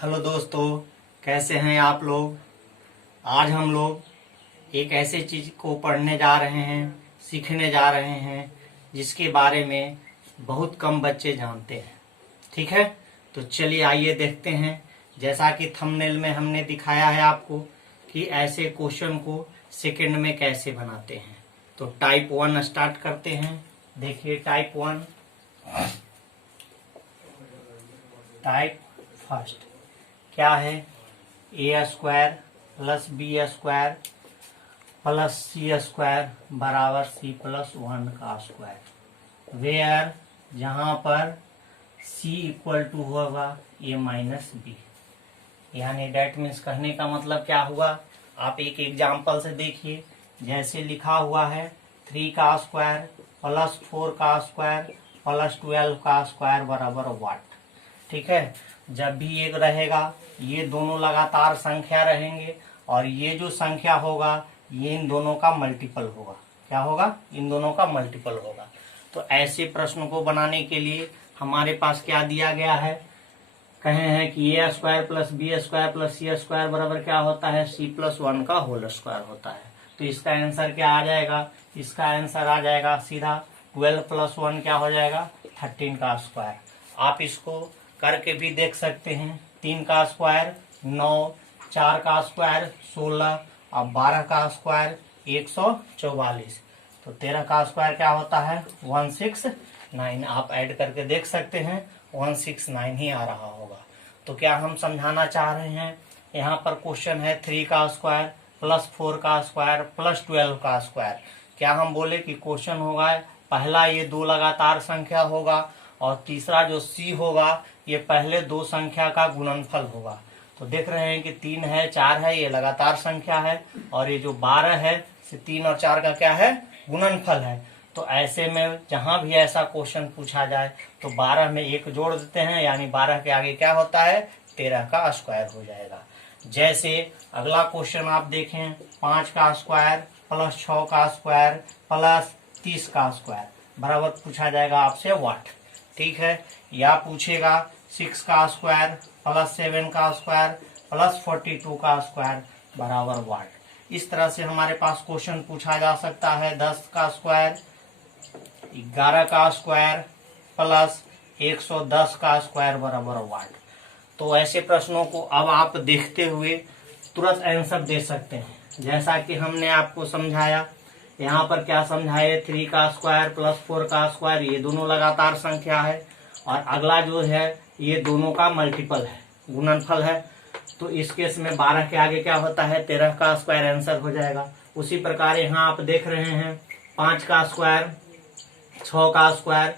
Hello दोस्तों, कैसे हैं आप लोग। आज हम लोग एक ऐसे चीज को पढ़ने जा रहे हैं, सीखने जा रहे हैं जिसके बारे में बहुत कम बच्चे जानते हैं। ठीक है, तो चलिए आइए देखते हैं। जैसा कि थंबनेल में हमने दिखाया है आपको कि ऐसे क्वेश्चन को सेकंड में कैसे बनाते हैं। तो टाइप 1 स्टार्ट करते हैं। देखिए टाइप फर्स्ट क्या है। A square plus B square plus C square बराबर सी प्लस 1 का स्क्वायर, वेयर जहां पर सी इक्वल टू होगा ए माइनस बी। यानी डेट मीन्स कहने का मतलब क्या हुआ, आप एक एग्जाम्पल से देखिए। जैसे लिखा हुआ है 3 का स्क्वायर प्लस 4 का स्क्वायर प्लस 12 का स्क्वायर बराबर वाट। ठीक है, जब भी एक रहेगा ये दोनों लगातार संख्या रहेंगे और ये जो संख्या होगा ये इन दोनों का मल्टीपल होगा। क्या होगा? इन दोनों का मल्टीपल होगा। तो ऐसे प्रश्न को बनाने के लिए हमारे पास क्या दिया गया है, कहे हैं कि A square plus B square plus C square बराबर क्या होता है, सी प्लस 1 का होल स्क्वायर होता है। तो इसका आंसर क्या आ जाएगा, इसका आंसर आ जाएगा सीधा 12 प्लस 1 क्या हो जाएगा, 13 का स्क्वायर। आप इसको करके भी देख सकते हैं। 3 का स्क्वायर 9, 4 का स्क्वायर 16 और 12 का स्क्वायर 144। तो 13 का स्क्वायर क्या होता है 169। आप ऐड करके देख सकते हैं 169 ही आ रहा होगा। तो क्या हम समझाना चाह रहे हैं, यहाँ पर क्वेश्चन है 3 का स्क्वायर प्लस 4 का स्क्वायर प्लस 12 का स्क्वायर। क्या हम बोले कि क्वेश्चन होगा पहला ये दो लगातार संख्या होगा और तीसरा जो सी होगा ये पहले दो संख्या का गुणनफल होगा। तो देख रहे हैं कि 3 है 4 है, ये लगातार संख्या है और ये जो 12 है 3 और 4 का क्या है, गुणनफल है। तो ऐसे में जहां भी ऐसा क्वेश्चन पूछा जाए तो 12 में 1 जोड़ देते हैं, यानी 12 के आगे क्या होता है 13 का स्क्वायर हो जाएगा। जैसे अगला क्वेश्चन आप देखें 5 का स्क्वायर प्लस 6 का स्क्वायर प्लस 30 का स्क्वायर बराबर पूछा जाएगा आपसे वाट। ठीक है, या पूछेगा 6 का स्क्वायर प्लस 7 का स्क्वायर प्लस 42 का स्क्वायर बराबर वाट। इस तरह से हमारे पास क्वेश्चन पूछा जा सकता है 10 का स्क्वायर 11 का स्क्वायर प्लस 110 का स्क्वायर बराबर वाट। तो ऐसे प्रश्नों को अब आप देखते हुए तुरंत आंसर दे सकते हैं। जैसा कि हमने आपको समझाया, यहाँ पर क्या समझाए, 3 का स्क्वायर प्लस 4 का स्क्वायर ये दोनों लगातार संख्या है और अगला जो है ये दोनों का मल्टीपल है, गुणनफल है। तो इस केस में 12 के आगे क्या होता है 13 का स्क्वायर आंसर हो जाएगा। उसी प्रकार यहाँ आप देख रहे हैं 5 का स्क्वायर 6 का स्क्वायर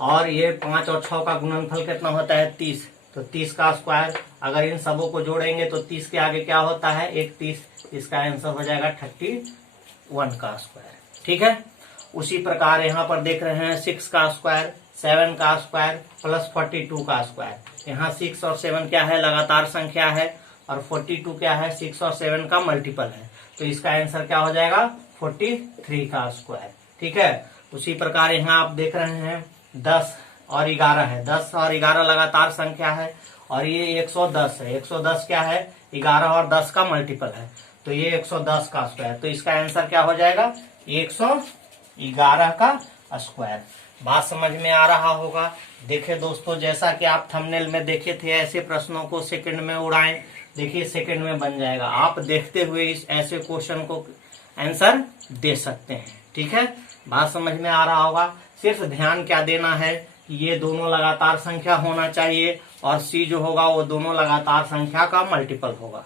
और ये 5 और 6 का गुणनफल कितना होता है 30। तो 30 का स्क्वायर अगर इन सबों को जोड़ेंगे तो 30 के आगे क्या होता है 31। इसका आंसर हो जाएगा 31 का स्क्वायर। ठीक है, उसी प्रकार यहाँ पर देख रहे हैं 6 का स्क्वायर 7 का स्क्वायर प्लस 42 का स्क्वायर। यहाँ 6 और 7 क्या है, लगातार संख्या है और 42 क्या है 6 और 7 का मल्टीपल है। तो इसका आंसर क्या हो जाएगा 43 का स्क्वायर। ठीक है, उसी प्रकार यहाँ आप देख रहे हैं 10 और 11 है, 10 और 11 लगातार संख्या है और ये 110 है। 110 क्या है 11 और 10 का मल्टीपल है, तो ये 110 का स्क्वायर। तो इसका आंसर क्या हो जाएगा 111 का स्क्वायर। बात समझ में आ रहा होगा। देखिए दोस्तों, जैसा कि आप थंबनेल में देखे थे ऐसे प्रश्नों को सेकंड में उड़ाएं। देखिए सेकंड में बन जाएगा। आप देखते हुए इस ऐसे क्वेश्चन को आंसर दे सकते हैं। ठीक है, बात समझ में आ रहा होगा। सिर्फ ध्यान क्या देना है कि ये दोनों लगातार संख्या होना चाहिए और सी जो होगा वो दोनों लगातार संख्या का मल्टीपल होगा।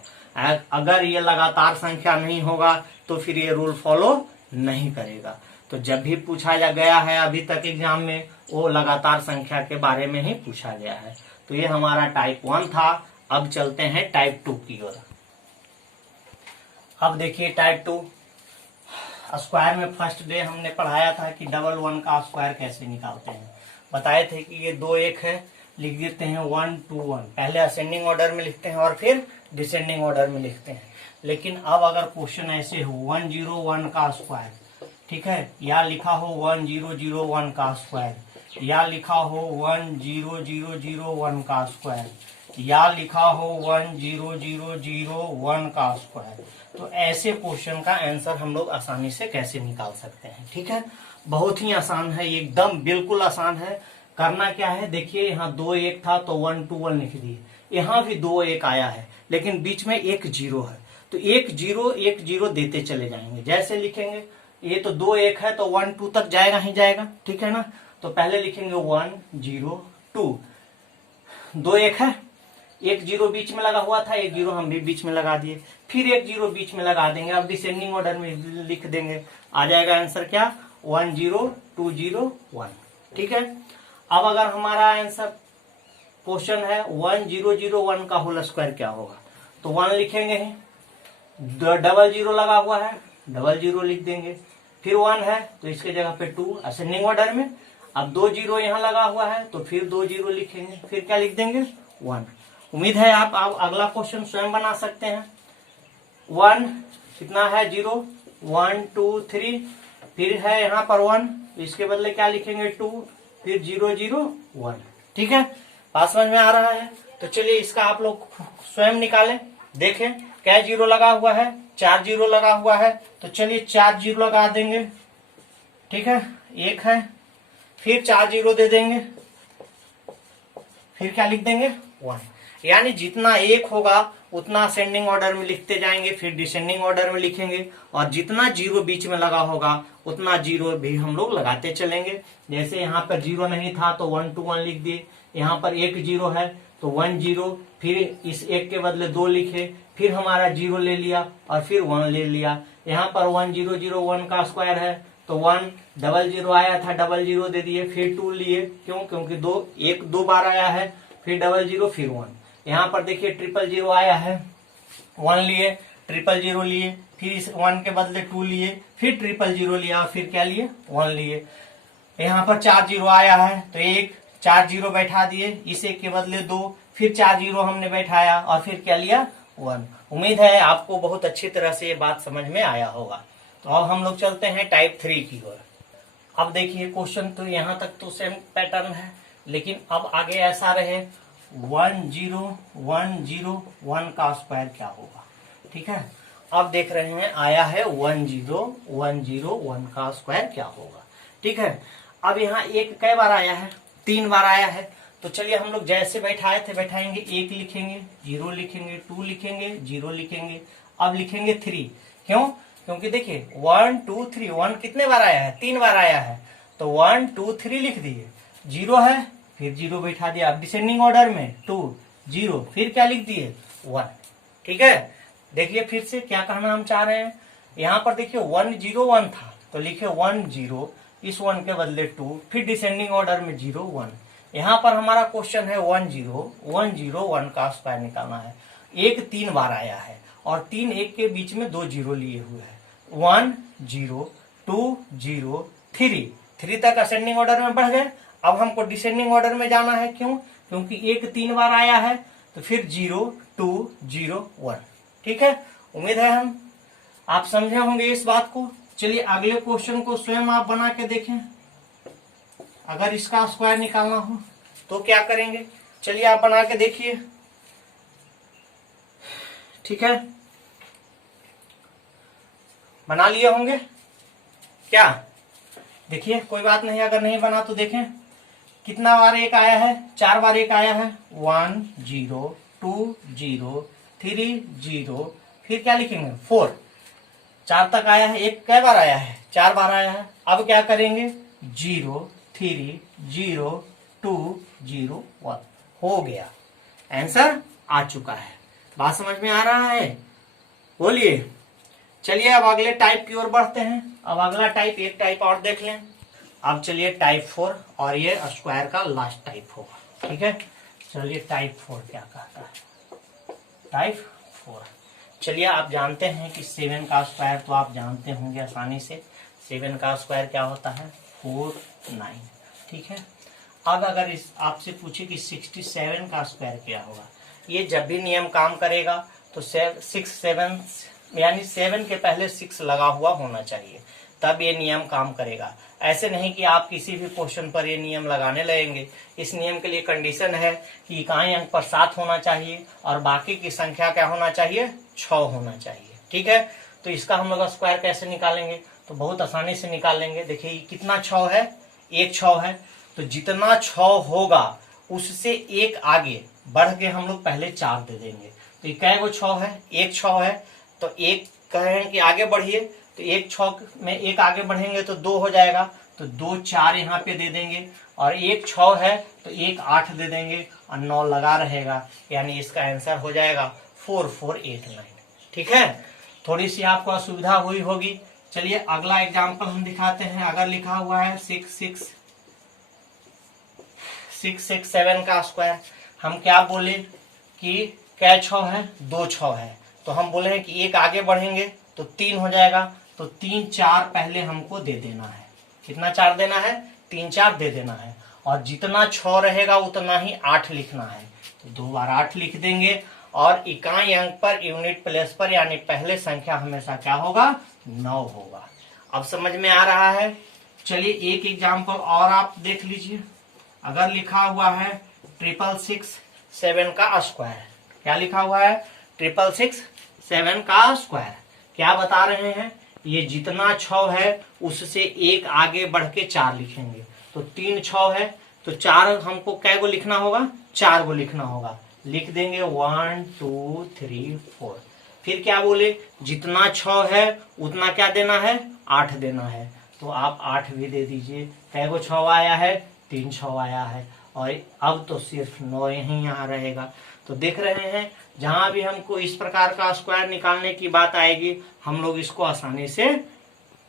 अगर ये लगातार संख्या नहीं होगा तो फिर ये रूल फॉलो नहीं करेगा। तो जब भी पूछा गया है अभी तक एग्जाम में वो लगातार संख्या के बारे में ही पूछा गया है। तो ये हमारा टाइप 1 था। अब चलते हैं टाइप 2 की ओर। अब देखिए टाइप 2 स्क्वायर में फर्स्ट डे हमने पढ़ाया था कि डबल 1 का स्क्वायर कैसे निकालते हैं। बताए थे कि ये 2 1 है, लिख देते हैं 1 2 1। पहले असेंडिंग ऑर्डर में लिखते हैं और फिर डिसेंडिंग ऑर्डर में लिखते हैं। लेकिन अब अगर क्वेश्चन ऐसे हो 101 का स्क्वायर, ठीक है, या लिखा हो 1001 का स्क्वायर, या लिखा हो 10001 का स्क्वायर, या लिखा हो 10001 का स्क्वायर। तो ऐसे क्वेश्चन का आंसर हम लोग आसानी से कैसे निकाल सकते हैं। ठीक है, बहुत ही आसान है, एकदम बिल्कुल आसान है। करना क्या है, देखिए यहाँ 2 1 था तो 1 2 1 लिख दिए, यहाँ भी 2 1 आया है लेकिन बीच में एक 0 है, तो एक 0 देते चले जाएंगे। जैसे लिखेंगे, ये तो 2 1 है तो 1 2 तक जाएगा ही जाएगा, ठीक है ना। तो पहले लिखेंगे 1 0 2, 2 1 है, एक 0 बीच में लगा हुआ था, एक 0 हम भी बीच में लगा दिए, फिर एक 0 बीच में लगा देंगे। अब डिसेंडिंग ऑर्डर में लिख देंगे, आ जाएगा आंसर क्या, 1 0 2 0 1। ठीक है, अब अगर हमारा आंसर क्वेश्चन है 1001 का होल स्क्वायर क्या होगा, तो 1 लिखेंगे, डबल 0 लगा हुआ है, डबल 0 लिख देंगे, फिर 1 है तो इसके जगह पे 2 असेंडिंग ऑर्डर में। अब 2 0 यहाँ लगा हुआ है तो फिर 2 0 लिखेंगे, फिर क्या लिख देंगे 1। उम्मीद है आप अगला क्वेश्चन स्वयं बना सकते हैं। 1 कितना है 0 1 2 3, फिर है यहाँ पर 1, इसके बदले क्या लिखेंगे 2, फिर 0 0 1। ठीक है, बात समझ में आ रहा है। तो चलिए इसका आप लोग स्वयं निकालें, देखें क्या 0 लगा हुआ है, 4 0 लगा हुआ है, तो चलिए 4 0 लगा देंगे। ठीक है, 1 है, फिर 4 0 दे देंगे, फिर क्या लिख देंगे 1। यानी जितना 1 होगा उतना असेंडिंग ऑर्डर में लिखते जाएंगे, फिर डिसेंडिंग ऑर्डर में लिखेंगे, और जितना 0 बीच में लगा होगा उतना 0 भी हम लोग लगाते चलेंगे। जैसे यहाँ पर 0 नहीं था तो 1 2 1 लिख दिए, यहाँ पर एक 0 है तो 1 0, फिर इस 1 के बदले 2 लिखे, फिर हमारा 0 ले लिया और फिर 1 ले लिया। यहाँ पर 1 0 0 1 का स्क्वायर है तो 1 डबल 0 आया था, डबल 0 दे दिए, फिर 2 लिए, क्यों, क्योंकि 2 बार आया है, फिर डबल 0 फिर 1। यहाँ पर देखिए 0 0 आया है, 1 लिए, 0 0 लिए, फिर इस 1 के बदले 2 लिए, फिर 0 0 लिया, फिर क्या लिए 1 लिए। यहाँ पर 4 0 आया है तो 1 4 0 बैठा दिए, इस 1 के बदले 2, फिर 4 0 हमने बैठाया और फिर क्या लिया 1। उम्मीद है आपको बहुत अच्छी तरह से ये बात समझ में आया होगा। तो अब हम लोग चलते हैं टाइप 3 की ओर। अब देखिए क्वेश्चन तो यहाँ तक तो सेम पैटर्न है, लेकिन अब आगे ऐसा रहे 1 0 1 0 1 का स्क्वायर क्या होगा। ठीक है, अब देख रहे हैं आया है 1 0 1 0 1 का स्क्वायर क्या होगा। ठीक है, अब यहाँ एक कई बार आया है, 3 बार आया है, तो चलिए हम लोग जैसे बैठाए थे बैठाएंगे, 1 लिखेंगे, 0 लिखेंगे, 2 लिखेंगे, 0 लिखेंगे, अब लिखेंगे 3। क्यों, क्योंकि देखिए 1 2 3, 1 कितने बार आया है, 3 बार आया है, तो 1 2 3 लिख दिए, 0 है फिर 0 बैठा दिया, अब डिसेंडिंग ऑर्डर में 2 0, फिर क्या लिख दिए 1। ठीक है, देखिए फिर से क्या कहना हम चाह रहे हैं, यहाँ पर देखिए 1 0 1 था तो लिखे 1 0, इस 1 के बदले 2, फिर डिसेंडिंग ऑर्डर में 0 1। यहाँ पर हमारा क्वेश्चन है 1 0 1 0 1 का स्क्वायर निकालना है। 1 3 बार आया है और 3 1 के बीच में 2 0 लिए हुए है, 1 0 2 0 3 तक असेंडिंग ऑर्डर में बढ़ गए। अब हमको डिसेंडिंग ऑर्डर में जाना है, क्यों, क्योंकि 1 3 बार आया है, तो फिर 0 2 0 1। ठीक है, उम्मीद है आप समझे होंगे इस बात को। चलिए अगले क्वेश्चन को स्वयं आप बना के देखें। अगर इसका स्क्वायर निकालना हो तो क्या करेंगे, चलिए आप बना के देखिए। ठीक है, बना लिए होंगे क्या, देखिए कोई बात नहीं, अगर नहीं बना तो देखें कितना बार 1 आया है, 4 बार 1 आया है, 1 0 2 0 3 0, फिर क्या लिखेंगे 4, 4 तक आया है, 1 कै बार आया है, 4 बार आया है। अब क्या करेंगे 0 3 0 2 0 1, हो गया, आंसर आ चुका है। बात समझ में आ रहा है, बोलिए। चलिए अब अगले टाइप की ओर बढ़ते हैं। अब अगला टाइप, एक टाइप और देख लें। अब चलिए टाइप 4, और ये स्क्वायर का लास्ट टाइप होगा। ठीक है, चलिए टाइप 4 क्या कहता है, टाइप 4। चलिए आप जानते हैं कि 7 का स्क्वायर तो आप जानते होंगे आसानी से, 7 का स्क्वायर क्या होता है 4 9। ठीक है, अब अगर इस आपसे पूछे कि 67 का स्क्वायर क्या होगा, ये जब भी नियम काम करेगा तो 6 7 यानी 7 के पहले 6 लगा हुआ होना चाहिए। तब ये नियम काम करेगा। ऐसे नहीं कि आप किसी भी क्वेश्चन पर ये नियम लगाने लगेंगे। इस नियम के लिए कंडीशन है कि इकाई अंक पर 7 होना चाहिए और बाकी की संख्या क्या होना चाहिए, 6 होना चाहिए। ठीक है, तो इसका हम लोग स्क्वायर कैसे निकालेंगे, तो बहुत आसानी से निकाल लेंगे। देखिए कितना 6 है, एक 6 है, तो जितना 6 होगा उससे एक आगे बढ़ के हम लोग पहले 4 दे देंगे। तो कै गो 6 है, एक 6 है, तो एक कहें कि आगे बढ़िए, तो एक 6 में एक आगे बढ़ेंगे तो 2 हो जाएगा, तो 2 4 यहाँ पे दे देंगे, और एक 6 है तो एक 8 दे देंगे और 9 लगा रहेगा, यानी इसका आंसर हो जाएगा 4489। ठीक है, थोड़ी सी आपको असुविधा हुई होगी। चलिए अगला एग्जाम्पल हम दिखाते हैं। अगर लिखा हुआ है 667 का स्क्वायर, हम क्या बोले कि कै 6 है, 2 6 है, तो हम बोले हैं कि एक आगे बढ़ेंगे तो 3 हो जाएगा, तो 3 4 पहले हमको दे देना है। कितना 4 देना है, 3 4 दे देना है, और जितना 6 रहेगा उतना ही 8 लिखना है, तो 2 बार 8 लिख देंगे। और इकाई अंक पर यूनिट प्लेस पर यानी पहले संख्या हमेशा क्या होगा, 9 होगा। अब समझ में आ रहा है। चलिए एक एग्जाम्पल और आप देख लीजिए। अगर लिखा हुआ है 667 का स्क्वायर, क्या लिखा हुआ है, 667 का स्क्वायर, क्या बता रहे हैं, ये जितना 6 है उससे एक आगे बढ़ के 4 लिखेंगे। तो 3 6 है तो 4 हमको कै गो लिखना होगा, 4 गो लिखना होगा, लिख देंगे 1 2 3 4। फिर क्या बोले, जितना 6 है उतना क्या देना है, 8 देना है, तो आप 8 भी दे दीजिए। कै गो 6 आया है, 3 6 आया है, और अब तो सिर्फ 9 यहीं यहाँ रहेगा। तो देख रहे हैं, जहां भी हमको इस प्रकार का स्क्वायर निकालने की बात आएगी हम लोग इसको आसानी से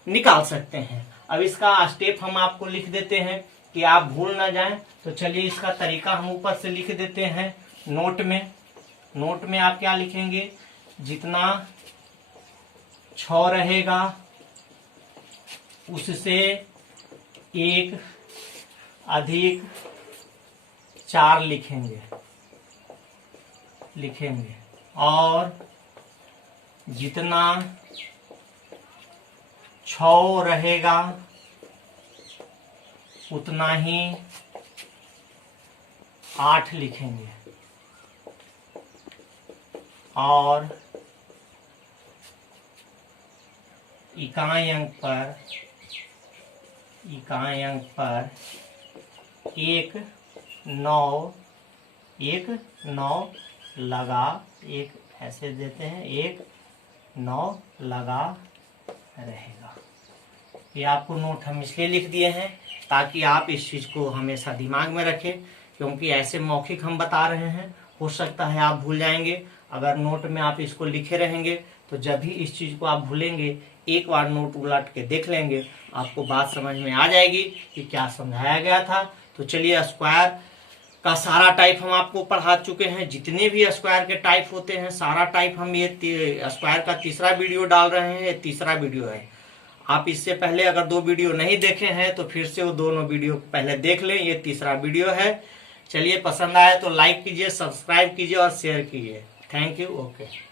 निकाल सकते हैं। अब इसका स्टेप हम आपको लिख देते हैं कि आप भूल ना जाएं। तो चलिए इसका तरीका हम ऊपर से लिख देते हैं नोट में। नोट में आप क्या लिखेंगे, जितना 6 रहेगा उससे एक अधिक 4 लिखेंगे, और जितना 6 रहेगा उतना ही 8 लिखेंगे, और इकाई अंक पर एक 9 लगा, एक ऐसे देते हैं, एक 9 लगा रहेगा। ये आपको नोट हम इसलिए लिख दिए हैं ताकि आप इस चीज को हमेशा दिमाग में रखें, क्योंकि ऐसे मौखिक हम बता रहे हैं, हो सकता है आप भूल जाएंगे। अगर नोट में आप इसको लिखे रहेंगे तो जब भी इस चीज को आप भूलेंगे, एक बार नोट उलट के देख लेंगे, आपको बात समझ में आ जाएगी कि क्या समझाया गया था। तो चलिए स्क्वायर का सारा टाइप हम आपको पढ़ा चुके हैं। जितने भी स्क्वायर के टाइप होते हैं सारा टाइप हम ये स्क्वायर का तीसरा वीडियो डाल रहे हैं, ये तीसरा वीडियो है। आप इससे पहले अगर 2 वीडियो नहीं देखे हैं तो फिर से वो दोनों वीडियो पहले देख लें, ये तीसरा वीडियो है। चलिए पसंद आए तो लाइक कीजिए, सब्सक्राइब कीजिए और शेयर कीजिए। Thank you. ओके।